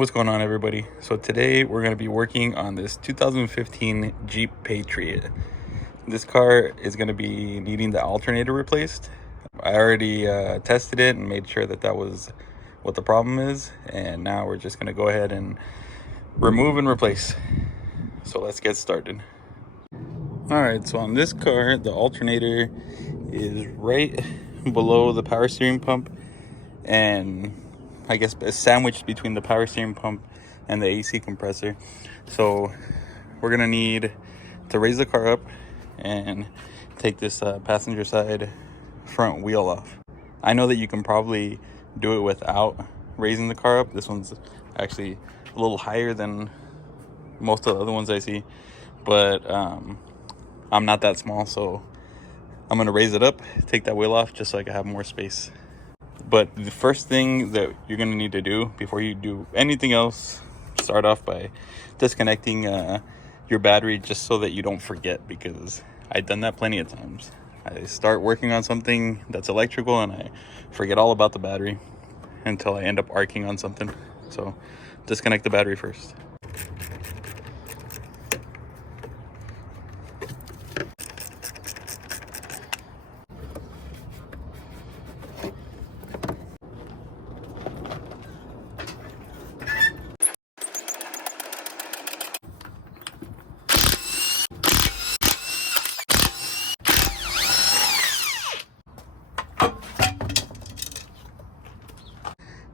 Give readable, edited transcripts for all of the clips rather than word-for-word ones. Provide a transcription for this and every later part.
What's going on, everybody? So today we're going to be working on this 2015 Jeep Patriot. This car is going to be needing the alternator replaced. I already tested it and made sure that that was what the problem is, and now we're just going to go ahead and remove and replace. So let's get started. Alright, so on this car, the alternator is right below the power steering pump, and I guess sandwiched between the power steering pump and the AC compressor. So we're gonna need to raise the car up and take this passenger side front wheel off. I know that you can probably do it without raising the car up. This one's actually a little higher than most of the other ones I see, but I'm not that small, so I'm gonna raise it up, take that wheel off just so I can have more space. But the first thing that you're going to need to do before you do anything else, start off by disconnecting your battery, just so that you don't forget, because I've done that plenty of times. I start working on something that's electrical and I forget all about the battery until I end up arcing on something. So disconnect the battery first.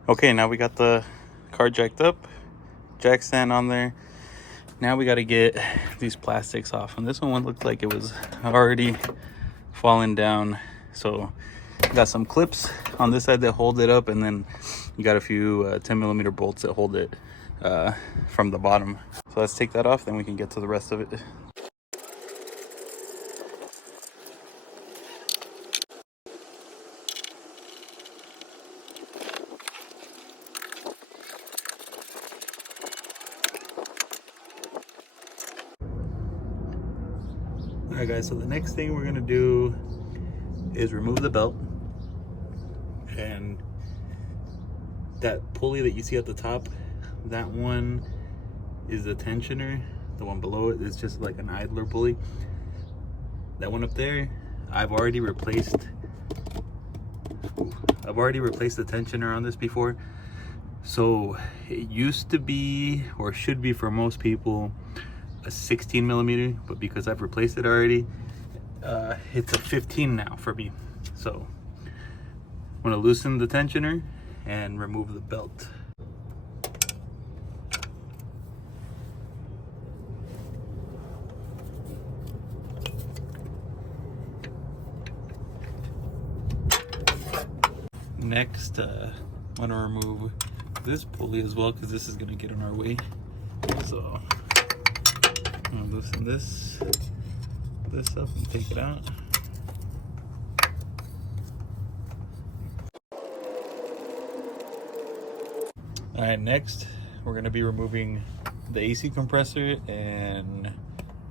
Okay, now we got the car jacked up, jack stand on there. Now we got to get these plastics off, and this one looked like it was already falling down. So got some clips on this side that hold it up, and then you got a few 10mm bolts that hold it from the bottom. So let's take that off, then we can get to the rest of it. Alright guys, so the next thing we're gonna do is remove the belt, and that pulley that you see at the top, that one is the tensioner. The one below it is just like an idler pulley. That one up there, I've already replaced the tensioner on this before. So it used to be, or should be for most people, a 16mm, but because I've replaced it already, it's a 15 now for me. So I'm gonna loosen the tensioner and remove the belt. Next, I'm gonna remove this pulley as well, because this is gonna get in our way. So I'm gonna loosen this up and take it out. All right, next we're gonna be removing the AC compressor and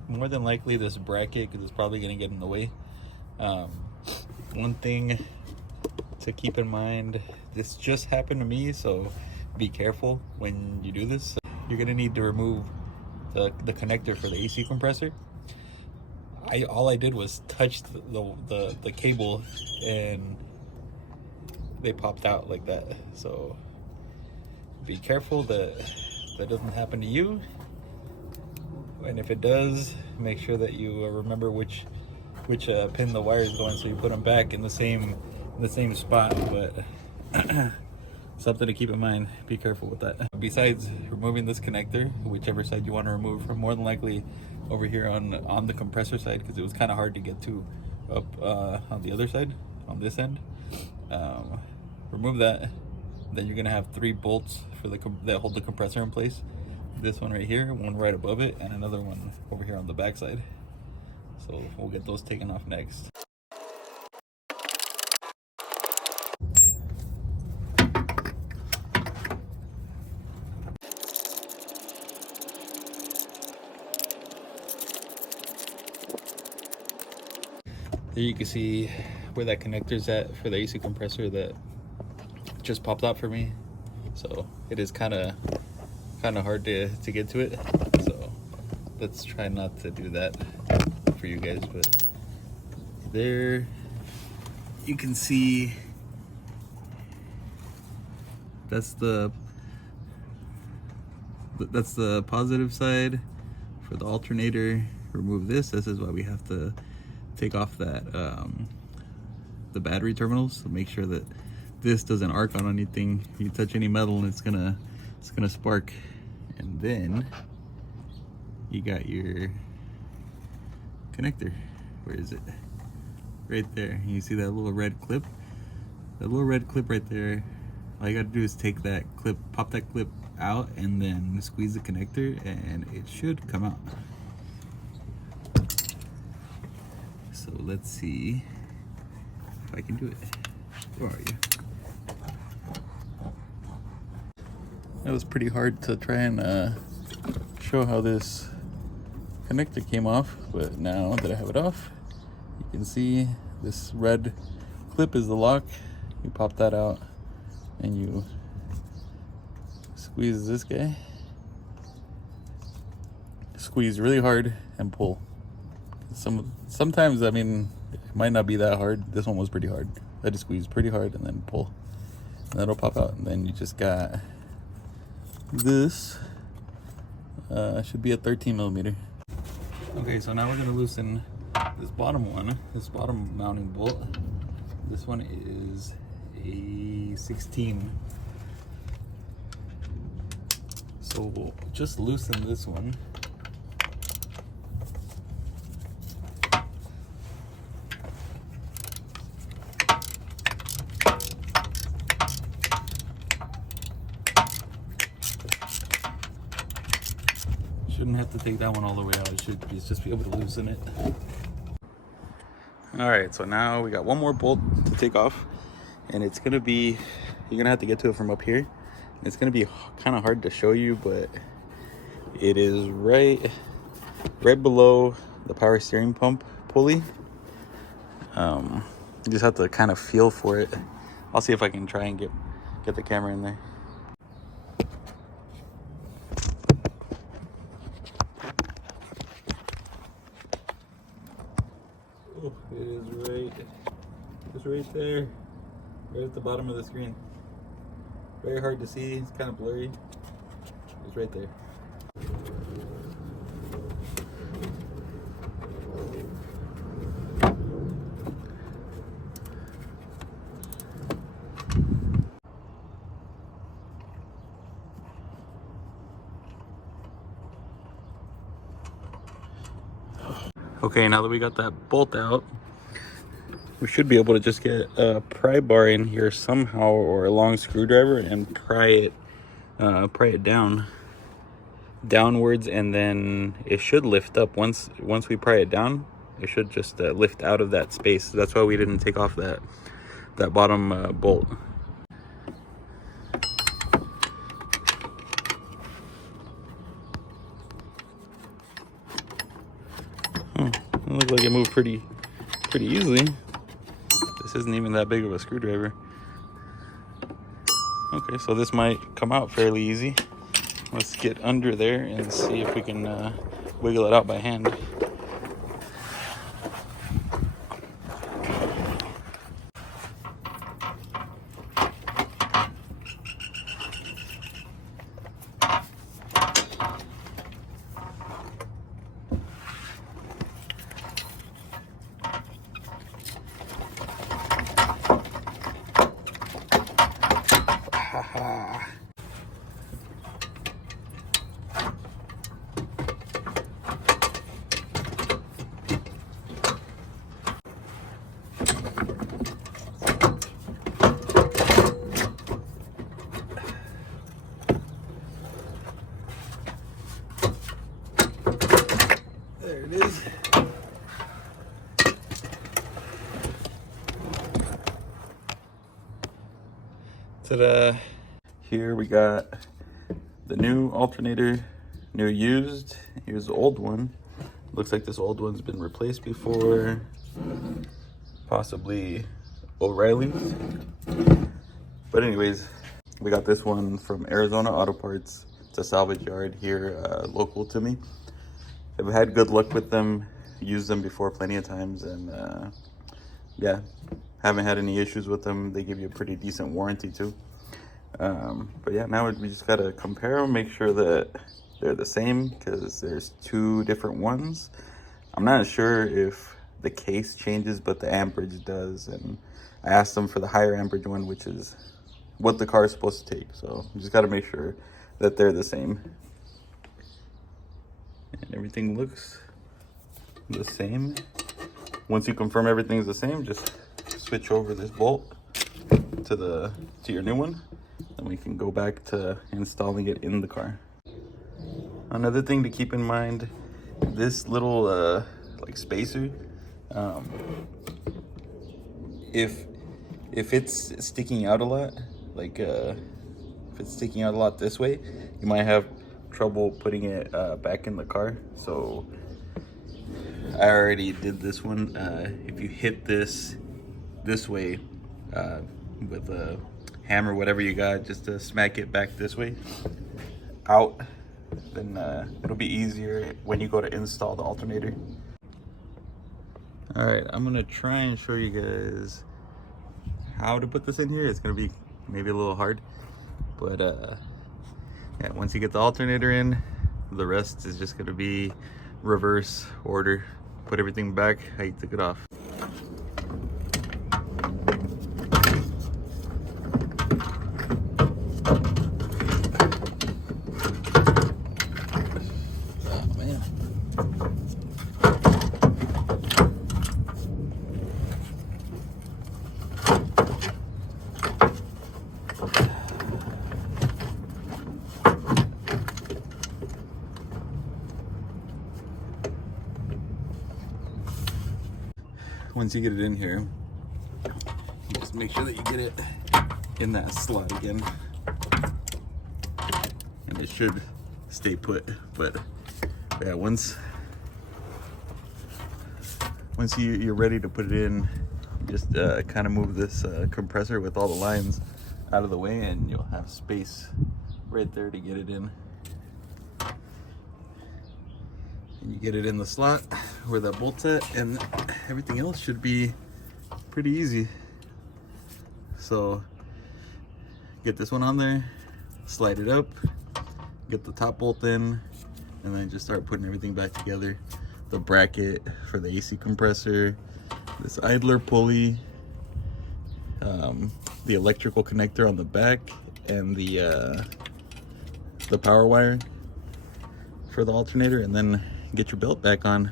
more than likely this bracket, because it's probably gonna get in the way. One thing to keep in mind, this just happened to me, so be careful when you do this. You're gonna need to remove the connector for the AC compressor. All I did was touch the cable and they popped out like that. So be careful that doesn't happen to you. And if it does, make sure that you remember which pin the wire is going, so you put them back in the same spot. But something to keep in mind, be careful with that. Besides removing this connector, whichever side you want to remove from, more than likely over here on the compressor side, because it was kind of hard to get to up on the other side, on this end. Remove that. Then you're gonna have 3 bolts for that hold the compressor in place. This one right here, one right above it, and another one over here on the back side. So we'll get those taken off next. There you can see where that connector's at for the AC compressor that just popped out for me. So it is kind of kind of hard to get to it, so let's try not to do that for you guys. But there you can see that's the positive side for the alternator. Remove this. This is why we have to take off that the battery terminals, so make sure that this doesn't arc on anything. You touch any metal and it's gonna spark. And then you got your connector. Where is it? Right there. You see that little red clip? That little red clip right there. All you gotta do is take that clip, pop that clip out, and then squeeze the connector, and it should come out. So let's see if I can do it. Where are you? That was pretty hard to try and show how this connector came off, but now that I have it off, you can see this red clip is the lock. You pop that out and you squeeze this guy. Squeeze really hard and pull. Sometimes, I mean, it might not be that hard. This one was pretty hard. I just squeeze pretty hard and then pull, and that'll pop out. And then you just got this. Should be a 13 millimeter. Okay, so now we're gonna loosen this bottom one, this bottom mounting bolt. This one is a 16. So we'll just loosen this one. Shouldn't have to take that one all the way out. It should just be able to loosen it. All right, so now we got one more bolt to take off, and it's gonna be, you're gonna have to get to it from up here. It's gonna be kind of hard to show you, but it is right below the power steering pump pulley. You just have to kind of feel for it. I'll see if I can try and get the camera in there. Oh, it is just right there, right at the bottom of the screen. Very hard to see, it's kind of blurry. It's right there. Okay, now that we got that bolt out, we should be able to just get a pry bar in here somehow, or a long screwdriver, and pry it downwards, and then it should lift up. Once we pry it down, it should just lift out of that space. That's why we didn't take off that bottom bolt. It looked like it moved pretty easily. This isn't even that big of a screwdriver. Okay, so this might come out fairly easy. Let's get under there and see if we can wiggle it out by hand. There it is. Ta-da! Here we got the new alternator, new used. Here's the old one. Looks like this old one's been replaced before, possibly O'Reilly's. But anyways, we got this one from Arizona Auto Parts. It's a salvage yard here local to me. I've had good luck with them, used them before plenty of times, and yeah, haven't had any issues with them. They give you a pretty decent warranty too. But yeah, now we just gotta compare them, make sure that they're the same, because there's two different ones. I'm not sure if the case changes, but the amperage does, and I asked them for the higher amperage one, which is what the car is supposed to take. So you just gotta make sure that they're the same. And everything looks the same. Once you confirm everything's the same, just switch over this bolt to your new one, and we can go back to installing it in the car. Another thing to keep in mind, this little like spacer, if it's sticking out a lot, like if it's sticking out a lot this way, you might have trouble putting it back in the car. So I already did this one. If you hit this way with a hammer, whatever you got, just to smack it back this way out, then it'll be easier when you go to install the alternator. All right, I'm gonna try and show you guys how to put this in here. It's gonna be maybe a little hard, but yeah, once you get the alternator in, the rest is just gonna be reverse order. Put everything back how you took it off. Once you get it in here, just make sure that you get it in that slot again, and it should stay put. But yeah, once you're ready to put it in, just kind of move this compressor with all the lines out of the way, and you'll have space right there to get it in. And you get it in the slot where that bolt's at, and everything else should be pretty easy. So get this one on there, slide it up, get the top bolt in, and then just start putting everything back together. The bracket for the AC compressor, this idler pulley, the electrical connector on the back, and the power wire for the alternator, and then get your belt back on.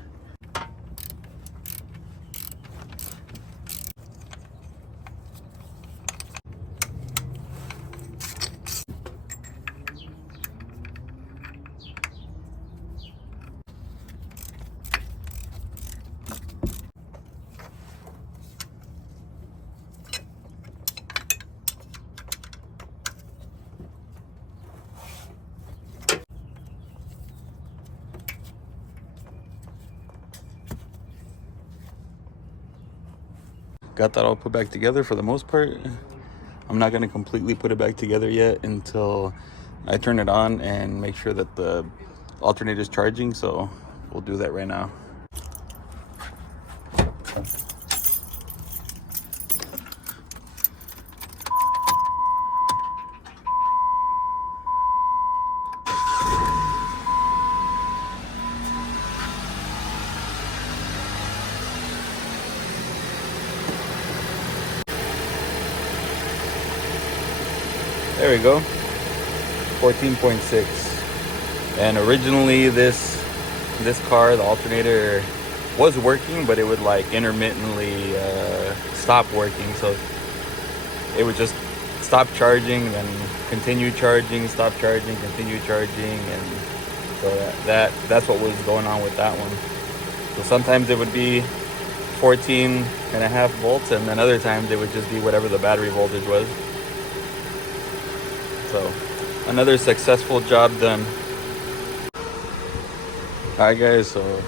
Got that all put back together for the most part. I'm not gonna completely put it back together yet until I turn it on and make sure that the alternator is charging, so we'll do that right now. There we go, 14.6. And originally this car, the alternator, was working, but it would like intermittently stop working. So it would just stop charging, then continue charging, stop charging, continue charging, and so that's what was going on with that one. So sometimes it would be 14.5 volts, and then other times it would just be whatever the battery voltage was. So another successful job done. Alright guys, so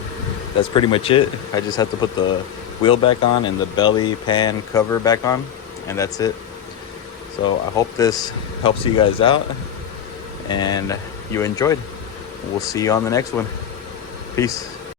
that's pretty much it. I just have to put the wheel back on and the belly pan cover back on, and that's it. So I hope this helps you guys out, and you enjoyed. We'll see you on the next one. Peace.